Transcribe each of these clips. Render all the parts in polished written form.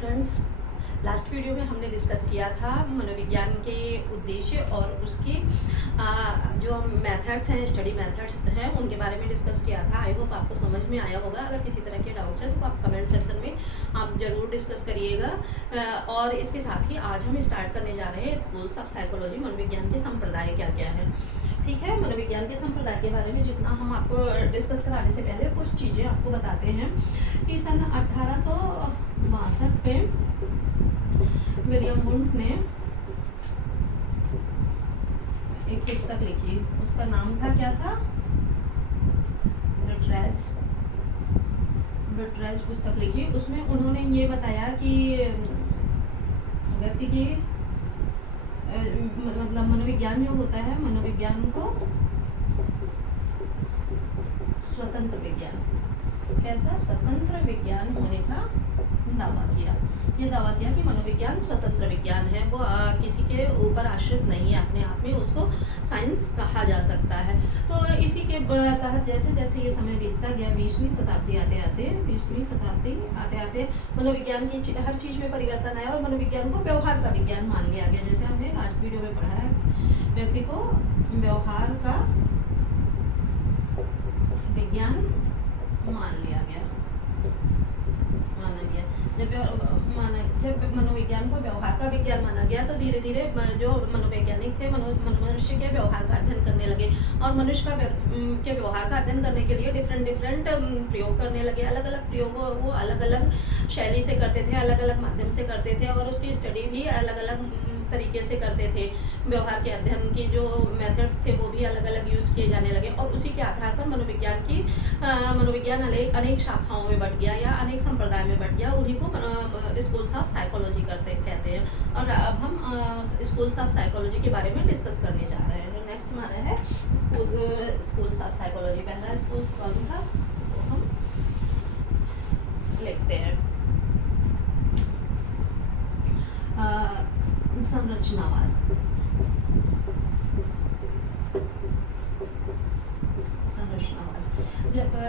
Friends, last video में हमने discuss किया था मनोविज्ञान के उद्देश्य और उसकी जो मेथड्स हैं, स्टडी मेथड्स हैं, उनके बारे में डिस्कस किया था। आई होप आपको समझ में आया होगा। अगर किसी तरह के डाउट्स हैं तो आप कमेंट सेक्शन में आप ज़रूर डिस्कस करिएगा। और इसके साथ ही आज हम स्टार्ट करने जा रहे हैं स्कूल्स ऑफ साइकोलॉजी, मनोविज्ञान के संप्रदाय क्या क्या हैं। ठीक है, मनोविज्ञान के संप्रदाय के बारे में जितना हम आपको डिस्कस कराने से पहले कुछ चीज़ें आपको बताते हैं कि सन 1862 में विलियम वुंट ने एक पुस्तक लिखी। उसका नाम था, क्या था? ब्रिट्रेज पुस्तक लिखी। उसमें उन्होंने ये बताया कि व्यक्ति की मतलब मनोविज्ञान जो होता है, मनोविज्ञान को स्वतंत्र विज्ञान, कैसा स्वतंत्र विज्ञान होने का दावा किया। ये दावा किया कि मनोविज्ञान स्वतंत्र विज्ञान है, वो किसी के ऊपर आश्रित नहीं है, अपने आप में उसको साइंस कहा जा सकता है। तो इसी के तहत जैसे जैसे ये समय बीतता गया, 20वीं शताब्दी आते आते मनोविज्ञान की हर चीज़ में परिवर्तन आया और मनोविज्ञान को व्यवहार का विज्ञान मान लिया गया। जैसे हमने लास्ट वीडियो में पढ़ा है, व्यक्ति को व्यवहार का विज्ञान माना गया। जब मनोविज्ञान को व्यवहार का विज्ञान माना गया तो धीरे धीरे जो मनोवैज्ञानिक थे मनुष्य के व्यवहार का अध्ययन करने लगे और मनुष्य के व्यवहार का अध्ययन करने के लिए डिफरेंट प्रयोग करने लगे। अलग अलग प्रयोग वो अलग अलग शैली से करते थे, अलग अलग माध्यम से करते थे और उसकी स्टडी भी अलग अलग तरीके से करते थे। व्यवहार के अध्ययन की जो मेथड्स थे वो भी अलग अलग यूज़ किए जाने लगे और उसी के आधार पर मनोविज्ञान अनेक शाखाओं में बट गया या अनेक संप्रदाय में बट गया। उन्हीं को स्कूल्स ऑफ साइकोलॉजी कहते हैं। और अब हम स्कूल्स ऑफ साइकोलॉजी के बारे में डिस्कस करने जा रहे हैं। नेक्स्ट हमारा है स्कूल्स ऑफ साइकोलॉजी। पहला स्कूल्स कौन था वो हम लिखते हैं। संरचनावाद।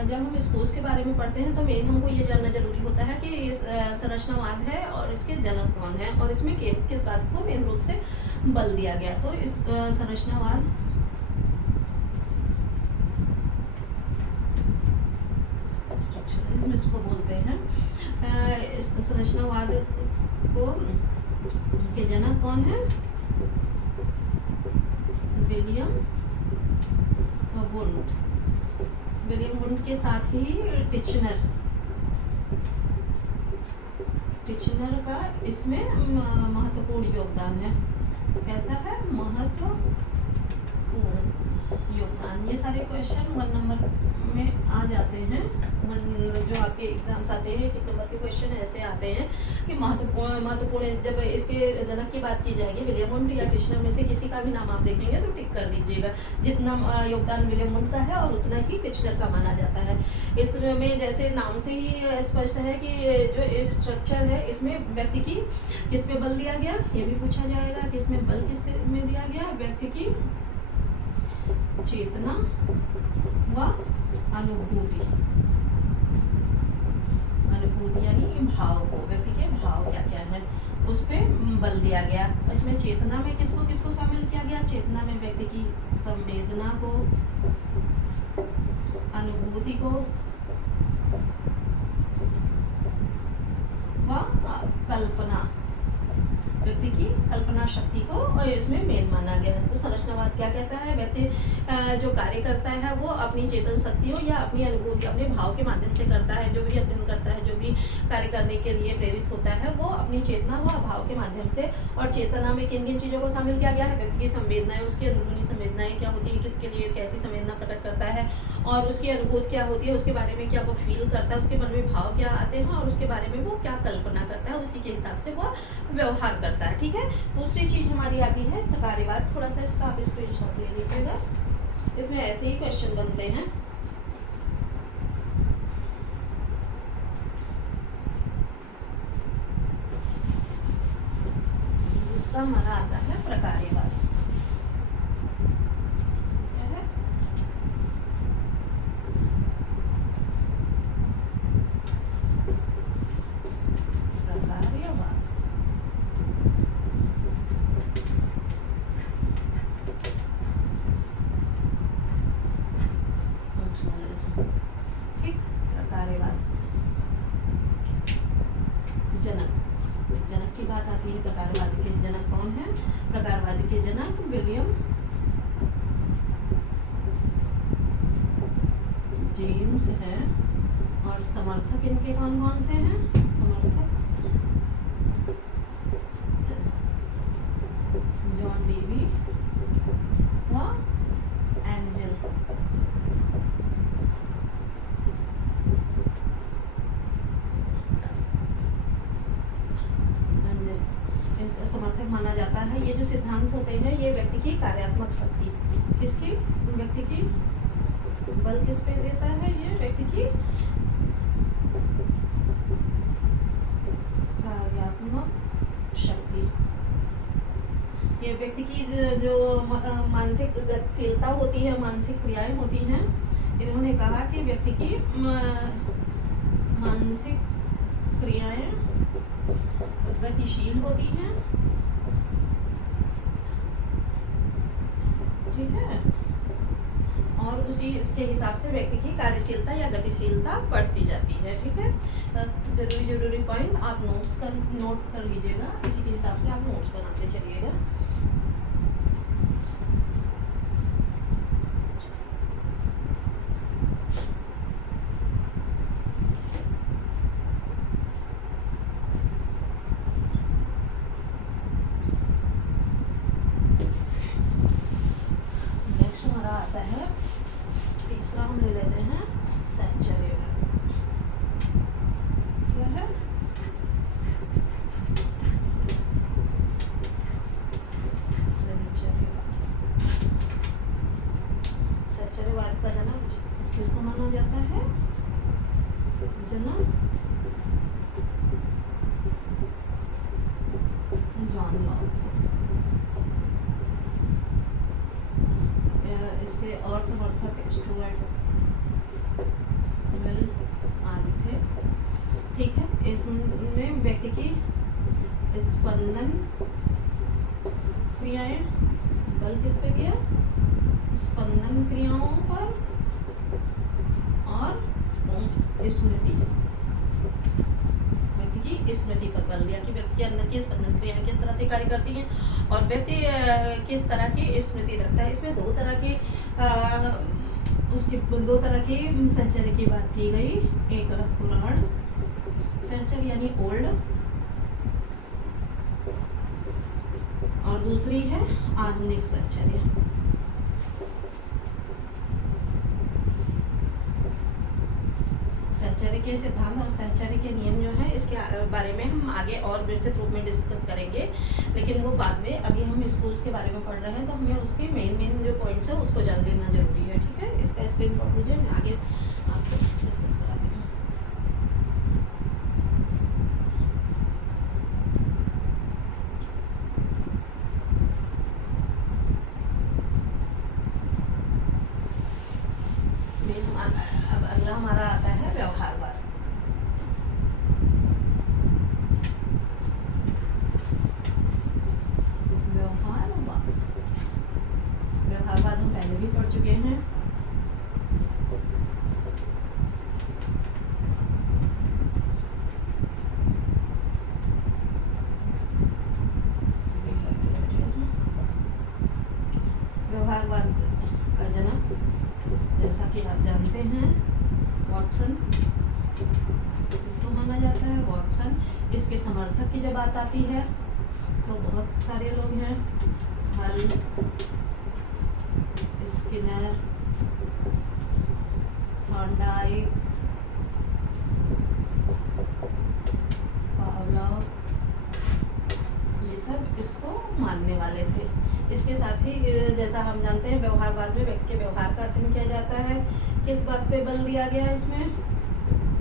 जब हम स्कूल्स के बारे में पढ़ते हैं तो मेन हमको ये जानना जरूरी होता है कि ये संरचनावाद है और इसके जनक कौन है और इसमें किस बात को मेन रूप से बल दिया गया। तो इस संरचनावाद स्ट्रक्चरलिज्म इसको बोलते हैं। इस संरचनावाद को के जनक कौन है? विलियम वुंट के साथ ही टिचनर का इसमें महत्वपूर्ण योगदान है। कैसा है? महत्वपूर्ण योगदान। ये सारे क्वेश्चन 1 नंबर में आ जाते हैं। जो आपके एग्जाम्स आते हैं 1 नंबर के क्वेश्चन ऐसे आते हैं कि महत्वपूर्ण जब इसके जनक की बात की जाएगी, विलियम वुंट या टिचनर में से किसी का भी नाम आप देखेंगे तो टिक कर दीजिएगा। जितना योगदान विलियम वुंट का है और उतना ही टिचनर का माना जाता है। इसमें जैसे नाम से ही स्पष्ट है कि जो स्ट्रक्चर है इसमें व्यक्ति की किस पे बल दिया गया, ये भी पूछा जाएगा कि इसमें बल किस में दिया गया। व्यक्ति की चेतना व अनुभूति यानी भाव को, व्यक्ति के भाव क्या क्या है उस पे बल दिया गया। इसमें चेतना में किसको किसको शामिल किया गया? चेतना में व्यक्ति की संवेदना को, अनुभूति को व कल्पना, व्यक्ति की कल्पना शक्ति को और इसमें मेन माना गया। तो संरचनावाद क्या कहता है? व्यक्ति जो कार्य करता है वो अपनी चेतन शक्तियों या अपनी अनुभूति, अपने भाव के माध्यम से करता है। जो भी अध्ययन करता है, जो भी कार्य करने के लिए प्रेरित होता है, वो अपनी चेतना व भाव के माध्यम से। और चेतना में किन किन चीज़ों को शामिल किया गया है? व्यक्ति की संवेदनाएं, उसकी अंदरूनी संवेदनाएं क्या होती है, किसके लिए कैसी संवेदना प्रकट करता है और उसकी अनुभूति क्या होती है, उसके बारे में क्या वो फील करता है, उसके मन में भाव क्या आते हैं और उसके बारे में वो क्या कल्पना करता है, उसी के हिसाब से वो व्यवहार करता है। ठीक है। दूसरी चीज हमारी आती है प्रकार्यवाद। थोड़ा सा इसका आप स्क्रीनशॉट ले लीजिएगा, इसमें ऐसे ही क्वेश्चन बनते हैं। दूसरा हमारा आता है प्रकार्यवाद। प्रकार्यवाद की बात आती है, प्रकारवाद के जनक कौन है? प्रकारवाद के जनक विलियम जेम्स है। और समर्थक इनके कौन कौन से हैं? समर्थक जॉन डीवी व एंजल। इनको समर्थक माना जाता है। ये जो सिद्धांत होते हैं ये व्यक्ति की कार्यात्मक शक्ति, किसकी? व्यक्ति की बल किस पे देता है? ये व्यक्ति की कार्यात्मक शक्ति। ये व्यक्ति की जो मानसिक गतिशीलता होती है, मानसिक क्रियाएं होती हैं, इन्होंने कहा कि व्यक्ति की मानसिक क्रियाएं गतिशील होती हैं, ठीक है, और उसी इसके हिसाब से व्यक्ति की कार्यशीलता या गतिशीलता बढ़ती जाती है, ठीक है। जरूरी पॉइंट आप नोट कर लीजिएगा, इसी के हिसाब से आप नोट्स बनाते चलिएगा। का जनक किसको माना जाता है? जनक जॉन लॉक। इसके और समर्थक स्टुअर्ट मिल आदि थे, ठीक है। इसमें व्यक्ति की स्पंदन क्रियाएं, बल किस पे दिया? स्पंदन क्रियाओं पर और स्मृति, व्यक्ति की स्मृति पर बल दिया कि व्यक्ति के अंदर की स्पंदन क्रियाएं किस तरह से कार्य करती हैं और व्यक्ति किस तरह की स्मृति रखता है। इसमें दो तरह की संचर्य की बात की गई। एक पुराण संचर्य यानी ओल्ड, और दूसरी है आधुनिक संचर्य। सहचर्य के सिद्धांत और सहचर्य के नियम जो है इसके बारे में हम आगे और विस्तृत रूप में डिस्कस करेंगे, लेकिन वो बाद में। अभी हम स्कूल्स के बारे में पढ़ रहे हैं तो हमें उसके मेन जो पॉइंट्स है उसको जान लेना जरूरी है, ठीक है। इसका स्क्रीनशॉट लीजिए, मैं आगे आपको डिस्कस करा दूँगी। अब अगला हमारा आता है व्यवहारवाद। व्यवहारवाद हम पहले भी पढ़ चुके हैं। व्यवहारवाद का जनक जैसा कि आप जानते हैं वॉटसन, इसको माना जाता है वॉटसन। इसके समर्थक की जब बात आती है तो बहुत सारे लोग हैं, हल, स्किनर, थॉर्नडाइक, पावलोव, ये सब इसको मानने वाले थे। इसके साथ ही जैसा हम जानते हैं व्यवहारवाद में व्यक्ति के व्यवहार का अध्ययन किया जाता है। किस बात पे बल दिया गया है? इसमें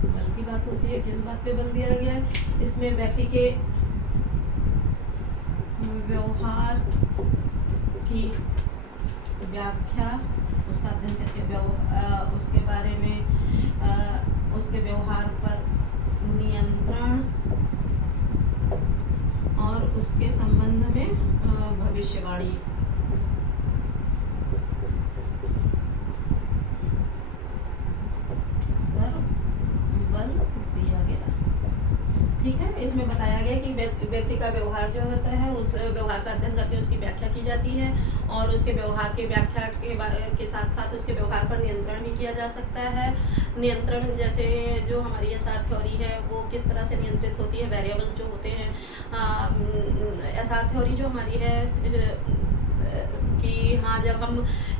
बल की बात होती है। किस बात पे बल दिया गया है? इसमें व्यक्ति के व्यवहार की व्याख्या, उसका अध्ययन करके उसके बारे में उसके व्यवहार पर नियंत्रण और उसके संबंध में भविष्यवाणी। पर बल दिया गया, ठीक है। इसमें बताया गया कि व्यक्ति का व्यवहार जो होता है उस व्यवहार का अध्ययन करके उसकी व्याख्या की जाती है, और उसके व्यवहार की व्याख्या के साथ साथ उसके व्यवहार पर नियंत्रण भी किया जा सकता है। नियंत्रण जैसे जो हमारी एसआर थ्योरी है वो किस तरह से नियंत्रित होती है, वेरिएबल्स जो होते हैं। एसआर थ्योरी जो हमारी है कि हाँ, जब हम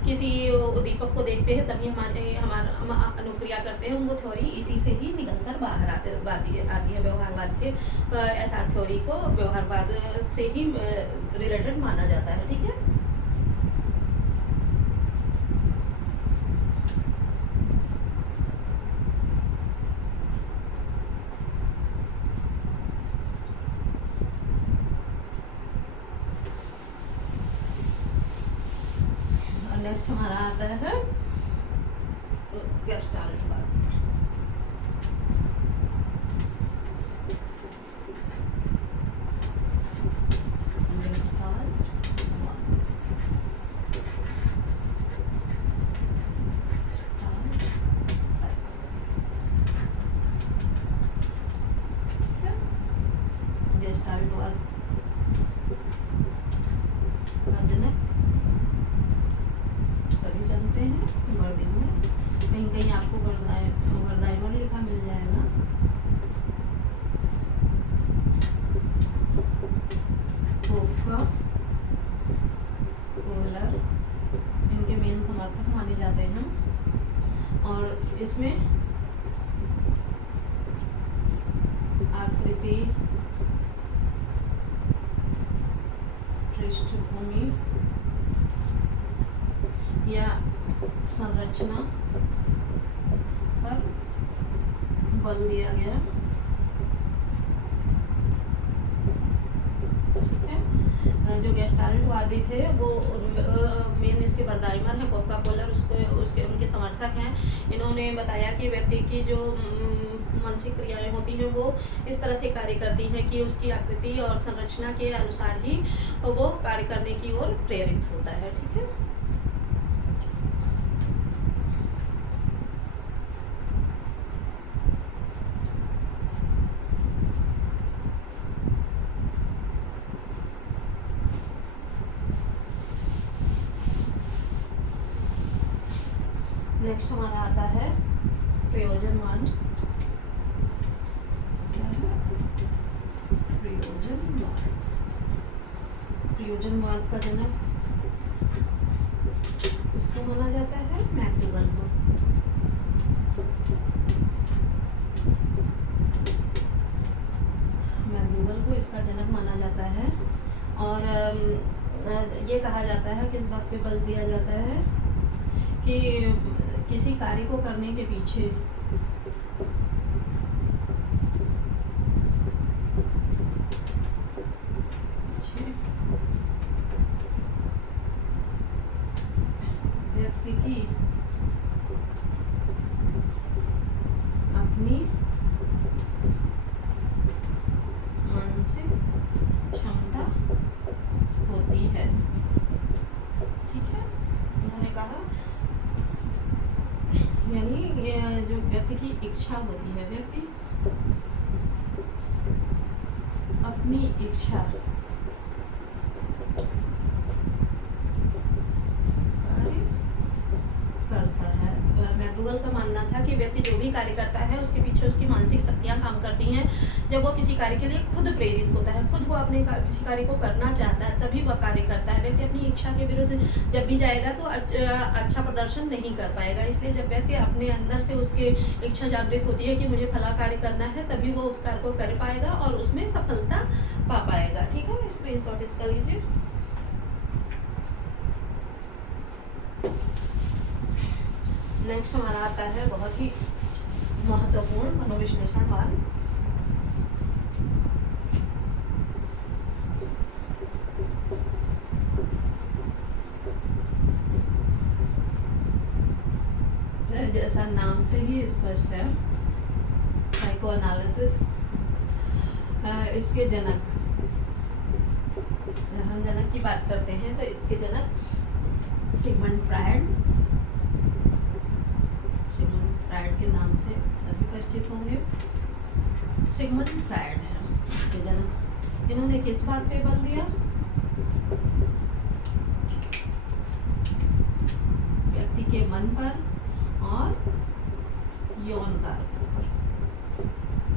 किसी उद्दीपक को देखते हैं तभी हमारा अनुक्रिया करते हैं, वो थ्योरी इसी से ही निकल कर बाहर आती है। व्यवहारवाद के एसआर थ्योरी को व्यवहारवाद से ही रिलेटेड माना जाता है। ठीक है। नेक्स्ट हमारा आता है गेस्टाल्टवाद। गेस्टाल्टवाद का जनक सभी जानते हैं, वर्डिंग कहीं कहीं आपको वर्डाइमर लिखा मिल जाएगा। कोफका, कोहलर इनके मेन समर्थक माने जाते हैं, और इसमें आकृति, पृष्ठभूमि या संरचना पर बल दिया गया। ठीक है। जो गेस्टाल्टवादी थे वो मेन इसके बर्दाइमर हैं, कोफका, कोहलर उसके उनके समर्थक हैं। इन्होंने बताया कि व्यक्ति की जो मानसिक क्रियाएं होती हैं वो इस तरह से कार्य करती हैं कि उसकी आकृति और संरचना के अनुसार ही वो कार्य करने की ओर प्रेरित होता है। ठीक है। नेक्स्ट हमारा आता है प्रयोजनवाद। क्या है? प्रयोजनवाद। प्रयोजनवाद का जनक इसको माना जाता है मैकडूगल को। मैकडूगल को इसका जनक माना जाता है, और ये कहा जाता है, किस बात पे बल दिया जाता है कि किसी कार्य को करने के पीछे व्यक्ति की अपनी मानसिक क्षमता होती है। ठीक है। उन्होंने कहा यानी जो व्यक्ति की इच्छा होती है, व्यक्ति अपनी इच्छा करता है। मैकडूगल का मानना था कि व्यक्ति जो भी कार्य करता है उसके पीछे उसकी मानसिक शक्तियाँ काम करती हैं। जब वो किसी कार्य के लिए खुद प्रेरित होता है, खुद वो अपने किसी कार्य को करना चाहता है, तभी वह कार्य करता है। व्यक्ति अपनी इच्छा के विरुद्ध जब भी जाएगा तो अच्छा प्रदर्शन नहीं कर पाएगा। इसलिए जब व्यक्ति अपने अंदर से उसके इच्छा जागृत होती है कि मुझे फला कार्य करना है, तभी वो उस कार्य को कर पाएगा और उसमें सफलता पा पाएगा। ठीक है। स्क्रीनशॉट इसका लीजिए। नेक्स्ट हमारा आता है बहुत ही महत्वपूर्ण मनोविश्लेषणवाद। जैसा नाम से ही स्पष्ट है, साइको एनालिसिस। इसके जनक, हम जनक की बात करते हैं तो इसके जनक सिगमंड फ्रायड के नाम से सभी परिचित होंगे। सिगमंड फ्रायड है। इसके जनक इन्होंने किस बात पे बल दिया? व्यक्ति के मन पर और यौन कारकों पर।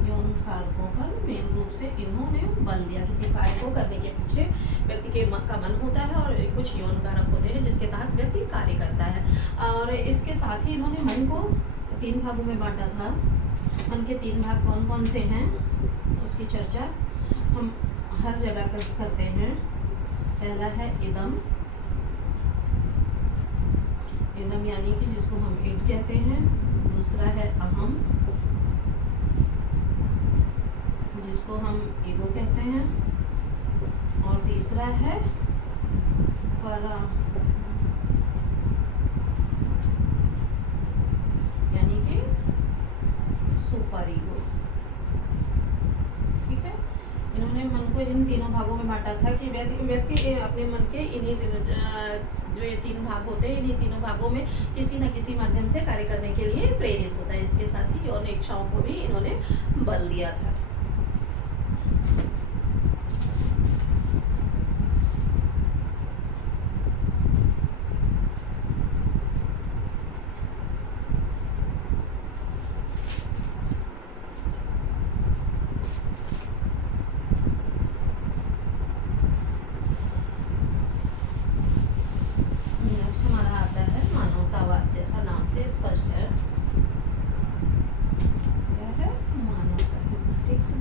यौन कारकों पर मेन रूप से इन्होंने बल दिया। किसी कार्य को करने के पीछे व्यक्ति के का मन होता है और कुछ यौन कारक होते हैं जिसके तहत व्यक्ति कार्य करता है। और इसके साथ ही इन्होंने मन को 3 भागों में बांटा था। मन के 3 भाग कौन कौन से हैं उसकी चर्चा हम हर जगह पर करते हैं। पहला है इदम। इदम यानी कि जिसको हम इड कहते हैं। दूसरा है अहम, जिसको हम ईगो कहते हैं। और तीसरा है परा, यानी कि सुपर ईगो। ठीक है, इन्होंने मन को इन तीनों भागों में बांटा था कि व्यक्ति अपने मन के इन्हीं जो ये 3 भाग होते हैं, इन्हीं तीनों भागों में किसी न किसी माध्यम से कार्य करने के लिए प्रेरित होता है। इसके साथ ही यौन इच्छाओं को भी इन्होंने बल दिया था।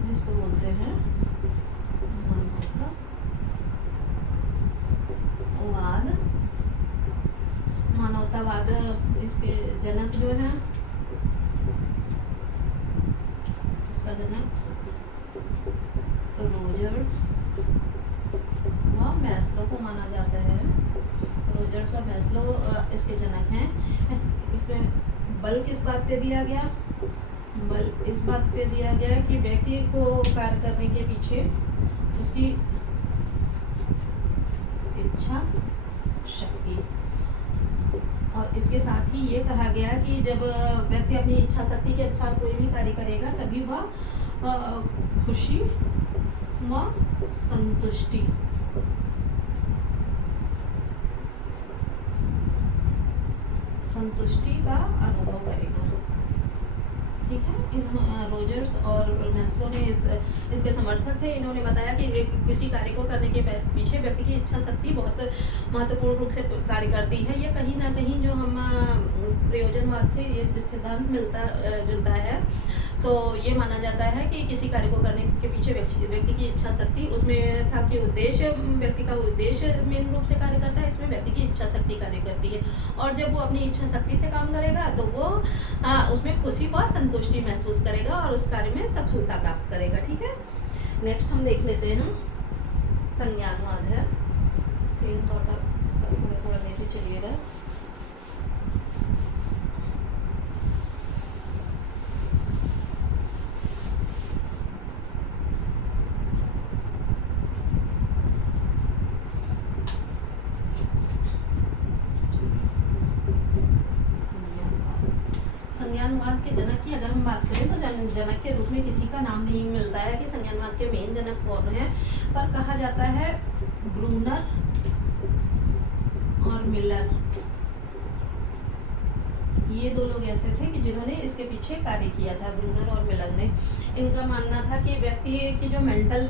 जिसको बोलते हैं मानवतावाद। मानवतावाद इसके जनक जो है, उसका जनक रोजर्स व मैस्लो को माना जाता है। रोजर्स व मैस्लो इसके जनक हैं। इसमें बल किस बात पे दिया गया? बल इस बात पे दिया गया कि व्यक्ति को कार्य करने के पीछे उसकी इच्छा शक्ति, और इसके साथ ही ये कहा गया कि जब व्यक्ति अपनी इच्छा शक्ति के अनुसार कोई भी कार्य करेगा तभी वह खुशी व संतुष्टि का अनुभव करेगा। ठीक है, रोजर्स और मैस्लो ने इसके समर्थक थे। इन्होंने बताया कि किसी कार्य को करने के पीछे व्यक्ति की इच्छा शक्ति बहुत महत्वपूर्ण रूप से कार्य करती है। ये कहीं ना कहीं जो हम प्रयोजनवाद से ये सिद्धांत मिलता जुलता है। तो ये माना जाता है कि किसी कार्य को करने के पीछे व्यक्ति की इच्छा शक्ति, उसमें था कि उद्देश्य, व्यक्ति का उद्देश्य मेन रूप से कार्य करता है, इसमें व्यक्ति की इच्छा शक्ति कार्य करती है। और जब वो अपनी इच्छा शक्ति से काम करेगा तो वो उसमें खुशी व संतुष्टि महसूस करेगा और उस कार्य में सफलता प्राप्त करेगा। ठीक है, नेक्स्ट हम देख लेते हैं संज्ञानवाद है। स्क्रीनशॉट आप इसका थोड़ा लेते चलिएगा। संज्ञानवाद के जनक की अगर हम बात करें तो जनक के रूप में किसी का नाम नहीं मिलता है कि संज्ञानवाद के मेन जनक कौन है, पर कहा जाता है ब्रूनर और मिलर। ये 2 लोग ऐसे थे कि जिन्होंने इसके पीछे कार्य किया था, ब्रूनर और मिलर ने। इनका मानना था कि व्यक्ति की जो मेंटल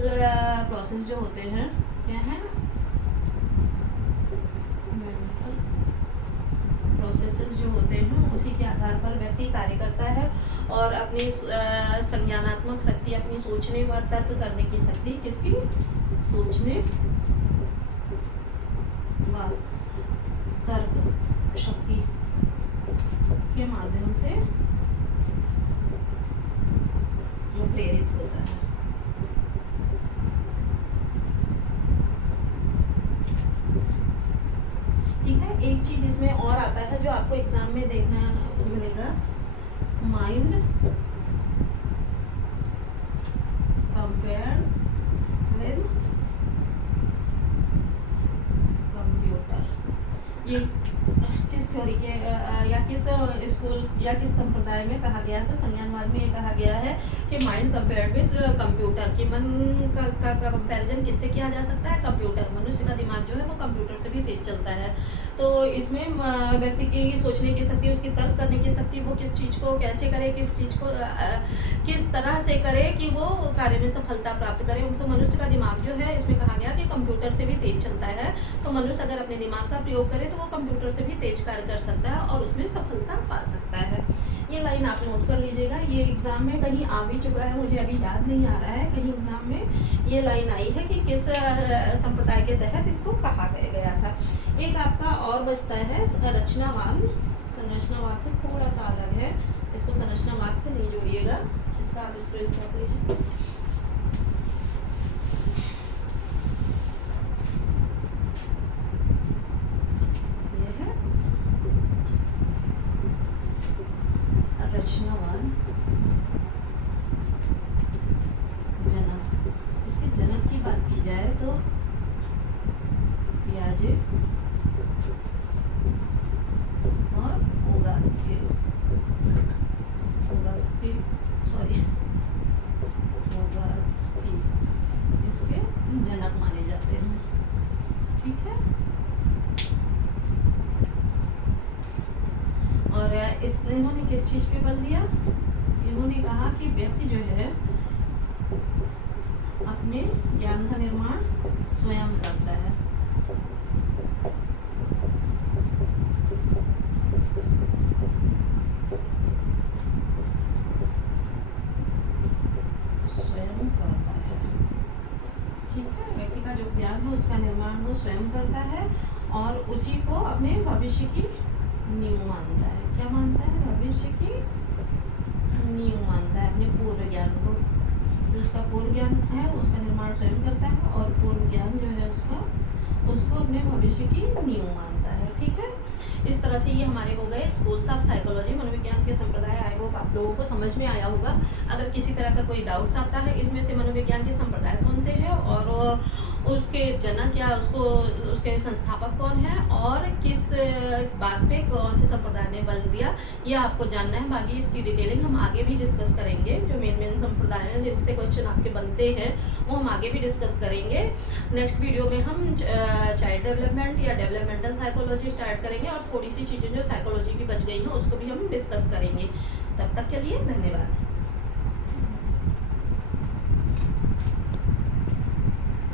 प्रोसेस जो होते हैं, क्या है, मेंटल प्रोसेसेस जो होते हैं, उसी के आधार पर व्यक्ति कार्य करता है और अपनी संज्ञानात्मक शक्ति, अपनी सोचने व तर्क करने की शक्ति, किसकी, सोचने व तर्क शक्ति के माध्यम से वो प्रेरित होता है। ठीक है, एक चीज इसमें और आता है जो आपको एग्जाम में देखना मिलेगा, माइंड कंपेयर विद कंप्यूटर। ये किस थ्योरी के या किस स्कूल या किस संप्रदाय में कहा गया है, तो संज्ञानवाद में ये कहा गया है कि माइंड कंपेयर्ड विद कंप्यूटर, कि मन का कंपैरिजन किससे किया जा सकता है, कंप्यूटर। मनुष्य का दिमाग जो है वो कंप्यूटर से भी तेज चलता है। तो इसमें व्यक्ति की सोचने की शक्ति, उसकी तर्क करने की शक्ति, वो किस चीज़ को कैसे करे, किस चीज़ को किस तरह से करे कि वो कार्य में सफलता प्राप्त करे। तो मनुष्य का दिमाग जो है, इसमें कहा गया कि कंप्यूटर से भी तेज चलता है। तो मनुष्य अगर अपने दिमाग का प्रयोग करे तो वो कंप्यूटर से भी तेज कार्य कर सकता है और उसमें सफलता पा सकता है। ये लाइन आप नोट कर लीजिएगा। ये एग्जाम में कहीं आ भी चुका है, मुझे अभी याद नहीं आ रहा है, कहीं एग्जाम में ये लाइन आई है कि किस संप्रदाय के तहत इसको कहा गया था। एक आपका और बचता है रचनावाद। संरचनावाद से थोड़ा सा अलग है, इसको संरचनावाद से नहीं जोड़िएगा, इसका आप स्क्रीनशॉट लीजिए। रचनावाद, जनक। इसके जनक की बात की जाए तो पियाजे और ओगात्स्की इसके जनक माने जाते हैं। ठीक है, और इन्होंने किस चीज पे बल दिया? इन्होंने कहा कि व्यक्ति जो है अपने ज्ञान का निर्माण स्वयं करता है। स्वयं करता है, ठीक है। व्यक्ति का जो ज्ञान है उसका निर्माण वो स्वयं करता है और उसी को अपने भविष्य की नींव मानता है। क्या मानता है? भविष्य की नींव मानता है, अपने पूर्व ज्ञान को। जो उसका पूर्व ज्ञान है उसका निर्माण स्वयं करता है और पूर्व ज्ञान जो है उसको अपने भविष्य की नींव मानता है। ठीक है, इस तरह से ये हमारे हो गए स्कूल्स ऑफ साइकोलॉजी, मनोविज्ञान के संप्रदाय। आई होप आप लोगों को समझ में आया होगा। अगर किसी तरह का कोई डाउट्स आता है इसमें से मनोविज्ञान के संप्रदाय कौन से हैं और उसके जनक या उसके संस्थापक कौन है और किस बात पे कौन से संप्रदाय ने बल दिया, ये आपको जानना है। बाकी इसकी डिटेलिंग हम आगे भी डिस्कस करेंगे। जो मेन संप्रदाय हैं जिनसे क्वेश्चन आपके बनते हैं वो हम आगे भी डिस्कस करेंगे। नेक्स्ट वीडियो में हम चाइल्ड डेवलपमेंट या डेवलपमेंटल साइकोलॉजी स्टार्ट करेंगे और थोड़ी सी चीज़ें जो साइकोलॉजी की बच गई हैं उसको भी हम डिस्कस करेंगे। तब तक के लिए धन्यवाद।